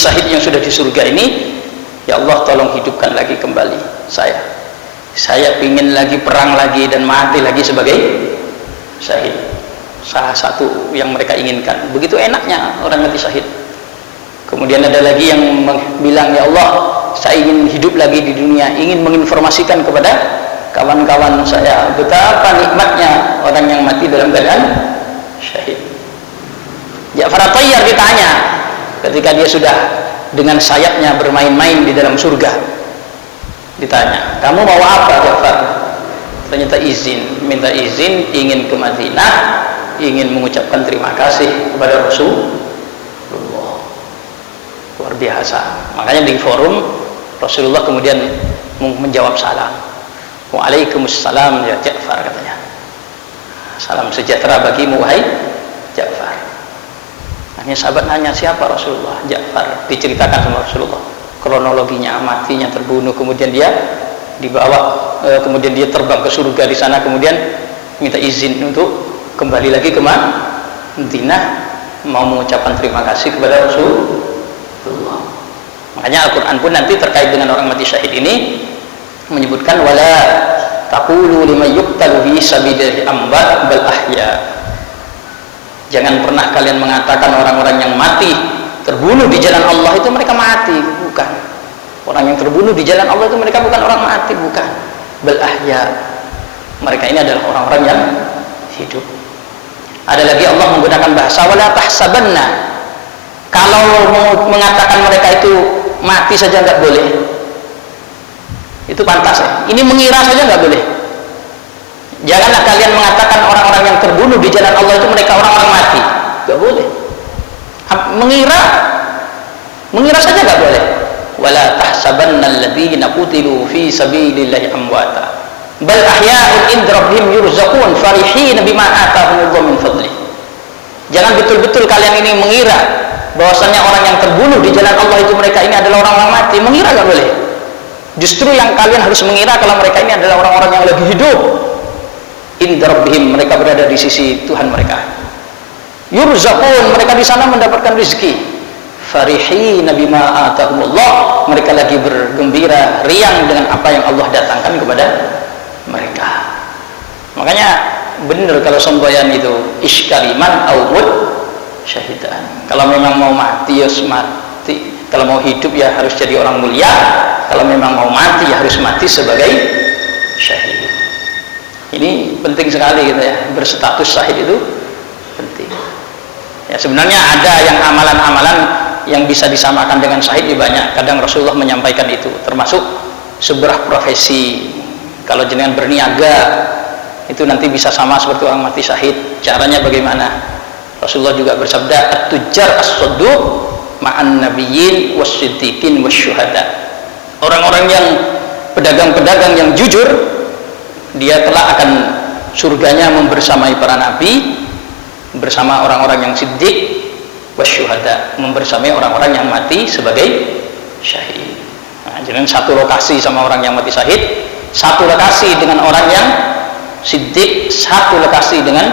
syahid yang sudah di surga ini, ya Allah tolong hidupkan lagi kembali saya ingin lagi perang lagi dan mati lagi sebagai syahid. Salah satu yang mereka inginkan. Begitu enaknya orang mati syahid. Kemudian ada lagi yang bilang, ya Allah, saya ingin hidup lagi di dunia, ingin menginformasikan kepada kawan-kawan saya betapa nikmatnya orang yang mati dalam keadaan syahid. Ja'far At-Tayyar ditanya ketika dia sudah dengan sayapnya bermain-main di dalam surga, ditanya, kamu mau apa Ja'far? Ternyata minta izin ingin ke Madinah, ingin mengucapkan terima kasih kepada Rasulullah. Luar biasa. Makanya di forum Rasulullah kemudian menjawab salam, Waalaikumsalam ya Ja'far, katanya, salam sejahtera bagimu wahai Ja'far. Hanya sahabat nanya, siapa Rasulullah? Ja'far. Diceritakan sama Rasulullah kronologinya, matinya, terbunuh, kemudian dia dibawa, kemudian dia terbang ke surga. Di sana kemudian minta izin untuk kembali lagi ke Madinah, mau mengucapkan terima kasih kepada Rasulullah. Makanya Al-Quran pun nanti terkait dengan orang mati syahid ini menyebutkan, wala taqulu liman yuqtalu fi sabilillahi amwat bal ahya. Jangan pernah kalian mengatakan orang-orang yang mati terbunuh di jalan Allah itu mereka mati, bukan. Orang yang terbunuh di jalan Allah itu mereka bukan orang mati, bukan. Bal ahya, mereka ini adalah orang-orang yang hidup. Ada lagi Allah menggunakan bahasa wala tahsabanna. Kalau mengatakan mereka itu mati saja nggak boleh, itu pantas ya. Ini mengira saja nggak boleh. Janganlah kalian mengatakan orang-orang yang terbunuh di jalan Allah itu mereka orang-orang mati, nggak boleh. Mengira saja nggak boleh. Wala tahsabanna alladziina qutilu fi sabilillahi amwata bal ahya'un 'inda rabbihim yurzaqun farihin bima ataahumullahu min fadlih. Jangan betul-betul kalian ini mengira bahwasanya orang yang terbunuh di jalan Allah itu mereka ini adalah orang-orang mati. Mengira nggak boleh. Justru yang kalian harus mengira kalau mereka ini adalah orang-orang yang lagi hidup. Inda rabbihim, mereka berada di sisi Tuhan mereka. Yurzaqun, mereka di sana mendapatkan rezeki. Farihin bima atahumullah, mereka lagi bergembira, riang dengan apa yang Allah datangkan kepada mereka. Makanya benar kalau semboyan itu iskaliman awud syahidan. Kalau memang mau mati ya mati, kalau mau hidup ya harus jadi orang mulia, kalau memang mau mati ya harus mati sebagai syahid. Ini penting sekali gitu ya, berstatus syahid itu penting. Ya sebenarnya ada yang amalan-amalan yang bisa disamakan dengan syahid banyak. Kadang Rasulullah menyampaikan itu, termasuk sebuah profesi. Kalau jenengan berniaga itu nanti bisa sama seperti orang mati syahid. Caranya bagaimana? Rasulullah juga bersabda, at-tujjar as-sadduq ma'an nabiyyin was-siddiqin wasyuhada. Orang-orang yang pedagang-pedagang yang jujur, dia telah akan surganya membersamai para nabi, bersama orang-orang yang siddiq, wasyuhada, membersamai orang-orang yang mati sebagai syahid. Nah, jadi satu lokasi sama orang yang mati syahid, satu lokasi dengan orang yang siddiq, satu lokasi dengan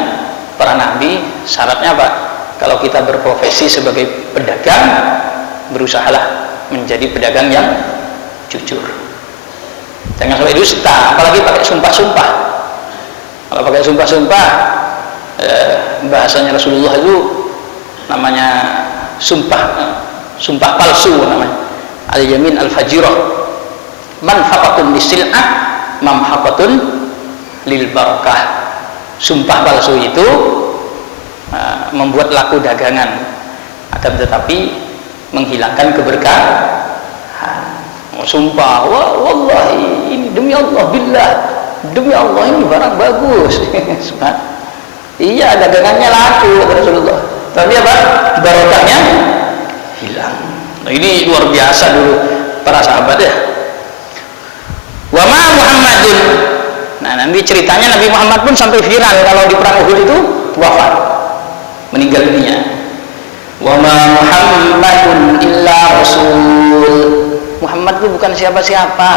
para nabi. Syaratnya apa? Kalau kita berprofesi sebagai pedagang, berusahalah menjadi pedagang yang jujur. Jangan sampai dusta, apalagi pakai sumpah-sumpah. Kalau pakai sumpah-sumpah, bahasanya Rasulullah itu namanya sumpah palsu namanya. Al-yamin al-fajirah, manfaqatun lisil'ah, mamhaqatun lil barakah. Sumpah palsu itu membuat laku dagangan, akan tetapi menghilangkan keberkahan. Sumpah, wallahi ini demi Allah, billah, demi Allah ini barang bagus. Iya, dagangannya laku kata Rasulullah, tapi apa? Barokahnya hilang. Nah, ini luar biasa dulu para sahabat ya. Wa ma Muhammadun. Nah, nanti ceritanya Nabi Muhammad pun sampai viral kalau di perang Uhud itu wafat, meninggal dunia. Wa ma Muhammadun illa rasul. Muhammad itu bukan siapa-siapa,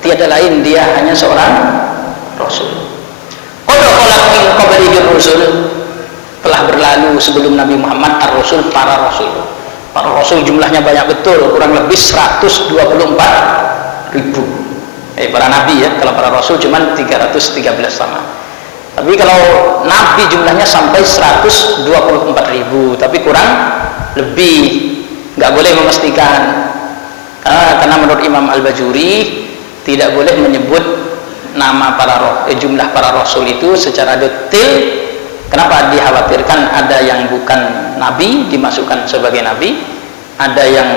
tiada lain, dia hanya seorang rasul. Qad khalat min qablihi rusul, telah berlalu sebelum Nabi Muhammad ar-rasul, para rasul. Para rasul jumlahnya banyak betul, kurang lebih 124.000. Para nabi ya, kalau para rasul cuma 313 sama. Tapi kalau nabi jumlahnya sampai 124.000, tapi kurang lebih, nggak boleh memastikan. Karena menurut Imam Al-Bajuri tidak boleh menyebut nama jumlah para rasul itu secara detail. Kenapa? Dikhawatirkan ada yang bukan nabi dimasukkan sebagai nabi, ada yang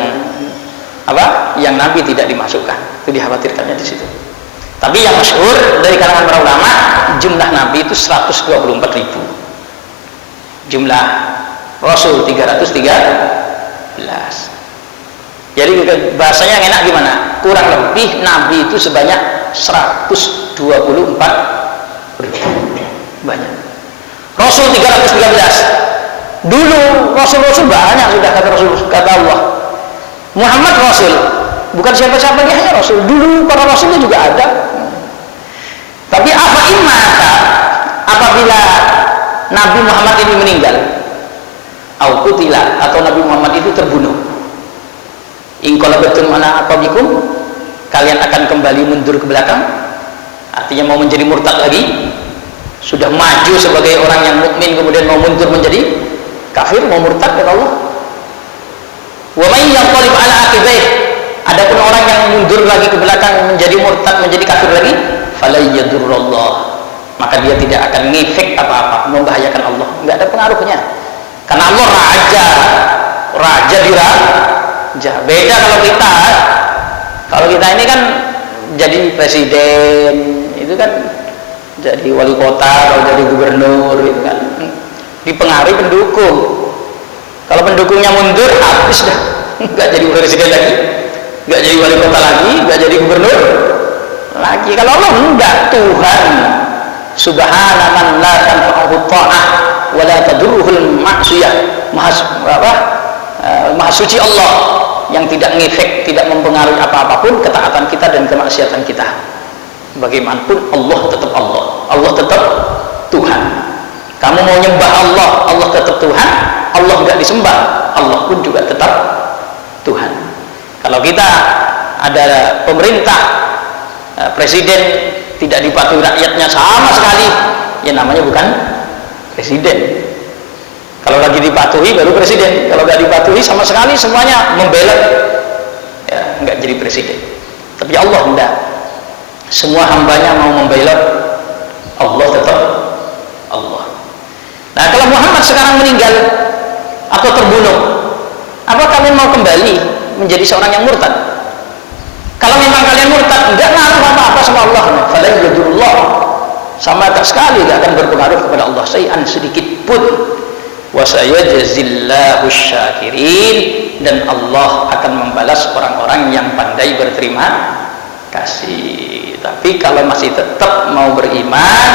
yang nabi tidak dimasukkan. Itu dikhawatirkannya di situ. Tapi yang masyhur dari kalangan para ulama, jumlah nabi itu 124.000. Jumlah rasul 313. Jadi bahasanya yang enak gimana? Kurang lebih nabi itu sebanyak 124.000. Banyak. Rasul 313. Dulu rasul-rasul banyak sudah kata Allah. Muhammad rasul, bukan siapa-siapa, dia hanya rasul. Dulu para rasulnya juga ada. Tapi apabila Nabi Muhammad ini meninggal, atau Nabi Muhammad itu terbunuh, inqalabatum ala aqabikum, kalian akan kembali mundur ke belakang, artinya mau menjadi murtad lagi. Sudah maju sebagai orang yang mukmin kemudian mau mundur menjadi kafir, mau murtad kata Allah. Wa may yanqalib ala aqibaih, adapun orang yang mundur lagi ke belakang menjadi murtad, menjadi kafir lagi, fala yadurrullah, maka dia tidak akan ngefek apa-apa, membahayakan Allah, enggak ada pengaruhnya. Karena Allah raja diraja. Beda kalau kita ini kan jadi presiden, itu kan jadi wali kota atau jadi gubernur, itu kan dipengaruhi pendukung. Kalau pendukungnya mundur, habis dah, nggak jadi presiden lagi, nggak jadi wali kota lagi, nggak jadi gubernur lagi. Kalau Allah enggak, Tuhan subhana man la tanfa'uhu ta'ah wa la tadurruhul ma'siyah, maha suci Allah yang tidak ngefek, tidak mempengaruhi apa-apapun ketaatan kita dan kemaksiatan kita. Bagaimanapun Allah tetap Allah, Allah tetap Tuhan. Kamu mau nyembah Allah, Allah tetap Tuhan. Allah nggak disembah, Allah pun juga tetap Tuhan. Kalau kita ada pemerintah, presiden tidak dipatuhi rakyatnya sama sekali, ya namanya bukan presiden. Kalau lagi dipatuhi baru presiden. Kalau nggak dipatuhi sama sekali, semuanya membelot, ya nggak jadi presiden. Tapi Allah enggak. Semua hambanya mau membelot, Allah tetap Allah. Nah, kalau Muhammad sekarang meninggal atau terbunuh, apa kalian mau kembali menjadi seorang yang murtad? Kalau memang kalian murtad, enggak ngaruh apa-apa sama Allah. Fala yadurullah, sama sekali enggak akan berpengaruh kepada Allah sayyan sedikit pun. Wa sayajzillahu syakirin, dan Allah akan membalas orang-orang yang pandai berterima kasih. Tapi kalau masih tetap mau beriman,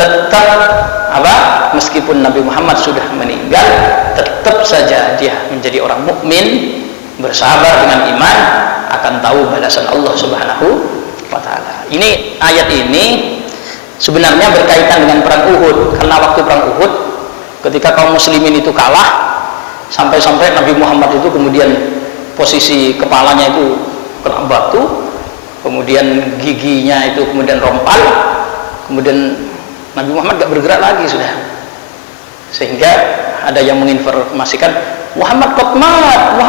tetap meskipun Nabi Muhammad sudah meninggal, tetap saja dia menjadi orang mukmin, bersabar dengan iman, akan tahu balasan Allah Subhanahu wa taala. Ini ayat ini sebenarnya berkaitan dengan perang Uhud, karena waktu perang Uhud ketika kaum muslimin itu kalah, sampai-sampai Nabi Muhammad itu kemudian posisi kepalanya itu kena batu, kemudian giginya itu kemudian rompal, kemudian Nabi Muhammad gak bergerak lagi sudah, sehingga ada yang menginformasikan Muhammad qad mat,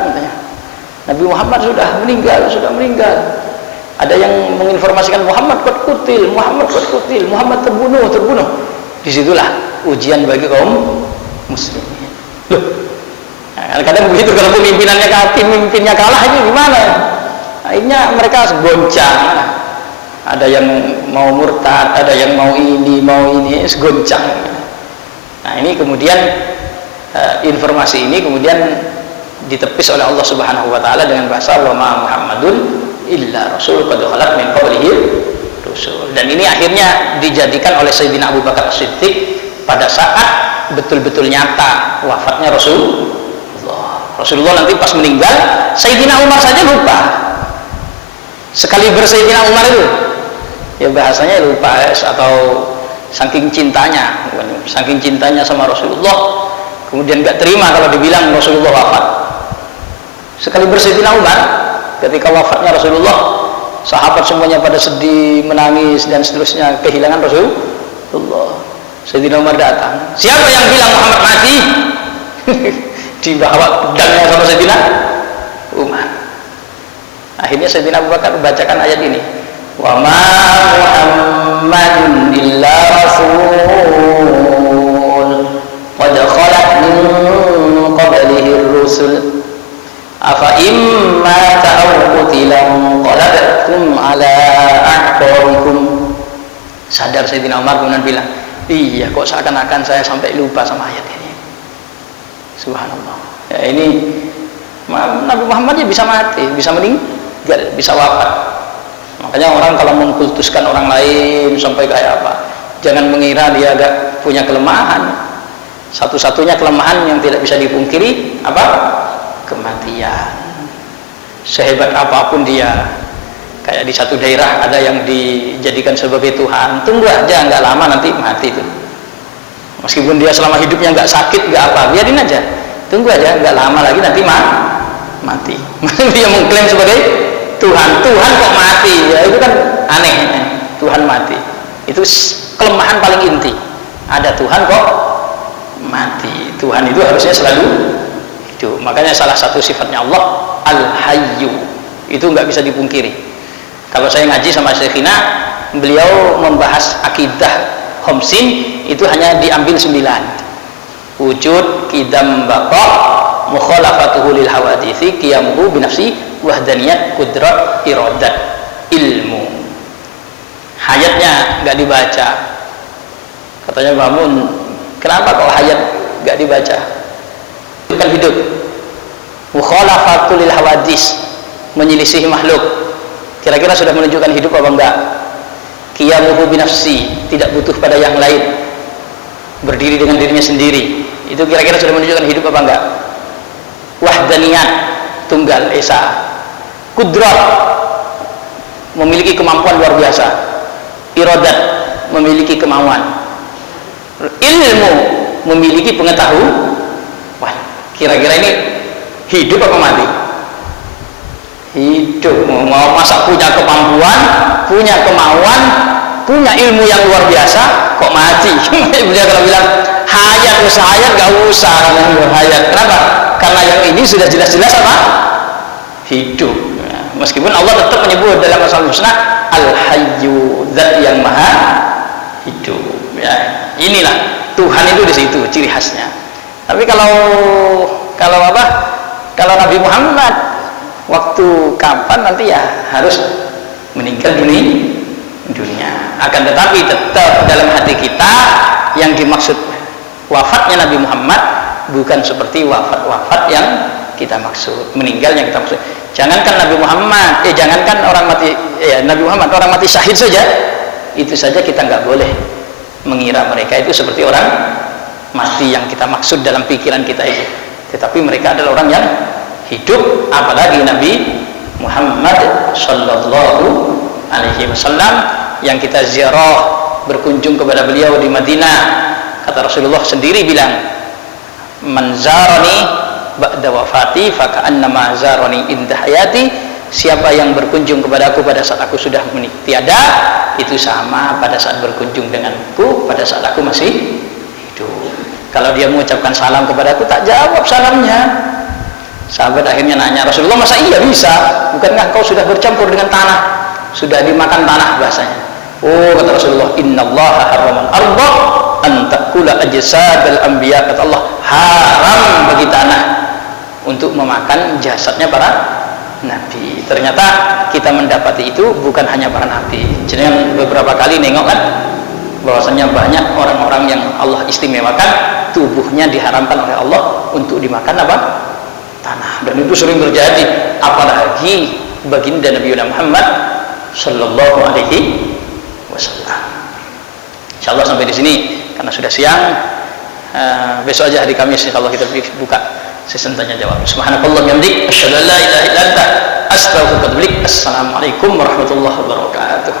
katanya. Nabi Muhammad sudah meninggal. Ada yang menginformasikan Muhammad qad qutil, Muhammad terbunuh. Disitulah ujian bagi kaum muslimin. Loh, kadang begitu, kalau pemimpinnya kalah ini gimana? Akhirnya mereka goncang. Ada yang mau murtad, ada yang mau ini, goncang. Nah, ini kemudian informasi ini kemudian ditepis oleh Allah Subhanahu wa taala dengan bahasa wa ma Muhammadun illa rasul qad khalat min qablihi rusul. Dan ini akhirnya dijadikan oleh Sayyidina Abu Bakar As-Siddiq pada saat betul-betul nyata wafatnya Rasulullah nanti pas meninggal. Sayyidina Umar saja lupa. Sekali Sayyidina Umar itu ya bahasanya lupa atau saking cintanya sama Rasulullah, kemudian nggak terima kalau dibilang Rasulullah wafat. Sekali Sayyidina Umar ketika wafatnya Rasulullah, sahabat semuanya pada sedih, menangis dan seterusnya, kehilangan Rasulullah. Sayyidina Umar datang, siapa yang bilang Muhammad mati? Dibawa pedangnya sama Sayyidina Umar. Akhirnya Sayyidina Abu Bakar bacakan ayat ini, wa ma Muhammadun illa rasul qad khalat min qablihi ar-rusul afa imma ta'awqutilan qalabtum ala a'qabikum. Sadar Sayyidina Umar kemudian bilang, iya kok seakan-akan saya sampai lupa sama ayat ini. Subhanallah. Ya, ini Nabi Muhammad ya bisa mati, bisa meninggal, bisa wafat. Makanya orang kalau mengkultuskan orang lain sampai kayak apa, jangan mengira dia agak punya kelemahan. Satu-satunya kelemahan yang tidak bisa dipungkiri apa? Kematian. Sehebat apapun dia, kayak di satu daerah ada yang dijadikan sebagai Tuhan, tunggu aja, nggak lama nanti mati itu. Meskipun dia selama hidupnya nggak sakit, nggak apa, biarin aja, tunggu aja, nggak lama lagi nanti mati. Dia mengklaim sebagai Tuhan, Tuhan kok mati, ya itu kan aneh. Tuhan mati, itu kelemahan paling inti. Ada Tuhan kok mati. Tuhan itu harusnya selalu hidup. Makanya salah satu sifatnya Allah Al-Hayyu, itu nggak bisa dipungkiri. Kalau saya ngaji sama Syekhina, beliau membahas akidah Khomsin, itu hanya diambil 9: wujud, qidam, baqa, mukhalafatuhu lil hawadithi, qiyamuhu binafsi, wahdaniyat, kudrat, iradat, ilmu. Hayatnya nggak dibaca. Katanya Mamun, kenapa kalau hayat nggak dibaca? Bukan hidup. Mukhalafatul lil hawadis, menyelisihi makhluk. Kira-kira sudah menunjukkan hidup apa enggak? Qiyamuhu binafsi, tidak butuh pada yang lain, berdiri dengan dirinya sendiri, itu kira-kira sudah menunjukkan hidup apa enggak? Wahdaniyat, tunggal esa. Kudrat, memiliki kemampuan luar biasa. Iradat, memiliki kemauan. Ilmu, memiliki pengetahuan. Wah, kira-kira ini hidup apa mati? Hidup. Mau masa punya kemampuan, punya kemauan, punya ilmu yang luar biasa, kok mati? Beliau kalau bilang hayat, usah hayat, gak usah hayat. Kenapa? Karena yang ini sudah jelas-jelas apa? Hidup. Ya, meskipun Allah tetap menyebut dalam Asmaul Husna Al-Hayyu, zat yang maha hidup. Ya, inilah Tuhan itu di situ ciri khasnya. Tapi kalau apa? Kalau Nabi Muhammad waktu kapan nanti ya harus meninggal dunia. Akan tetapi tetap dalam hati kita yang dimaksud wafatnya Nabi Muhammad bukan seperti wafat-wafat yang kita maksud, meninggal yang kita maksud. Jangankan Nabi Muhammad, jangankan orang mati, Nabi Muhammad, orang mati syahid saja, itu saja kita nggak boleh mengira mereka itu seperti orang mati yang kita maksud dalam pikiran kita itu. Tetapi mereka adalah orang yang hidup, apalagi Nabi Muhammad Sallallahu Alaihi Wasallam yang kita ziarah, berkunjung kepada beliau di Madinah. Kata Rasulullah sendiri bilang, man zarani ba'da wafati faka'annama zarani inda hayati. Siapa yang berkunjung kepadaku pada saat aku sudah tiada, itu sama pada saat berkunjung denganku pada saat aku masih hidup. Kalau dia mengucapkan salam kepadaku, tak jawab salamnya. Sahabat akhirnya nanya, Rasulullah, masa iya bisa? Bukankah kau sudah bercampur dengan tanah, sudah dimakan tanah bahasanya? Oh, kata Rasulullah, innallaha harraman arba an ta'kula ajsadal anbiya. Kata Allah, haram bagi tanah untuk memakan jasadnya para nabi. Ternyata kita mendapati itu bukan hanya para nabi. Jadi beberapa kali nengok kan, bahwasanya banyak orang-orang yang Allah istimewakan, tubuhnya diharamkan oleh Allah untuk dimakan apa? Tanah. Dan itu sering terjadi, apalagi baginda Nabi Muhammad Sallallahu Alaihi Wasallam. Insyaallah sampai di sini karena sudah siang. Besok aja hari Kamis insyaallah kita buka sesi tanya jawab. Subhanakallah bihamdik asyhadu an la ilaha illa anta astaghfiruka wa atubu ilaik. Assalamualaikum warahmatullahi wabarakatuh.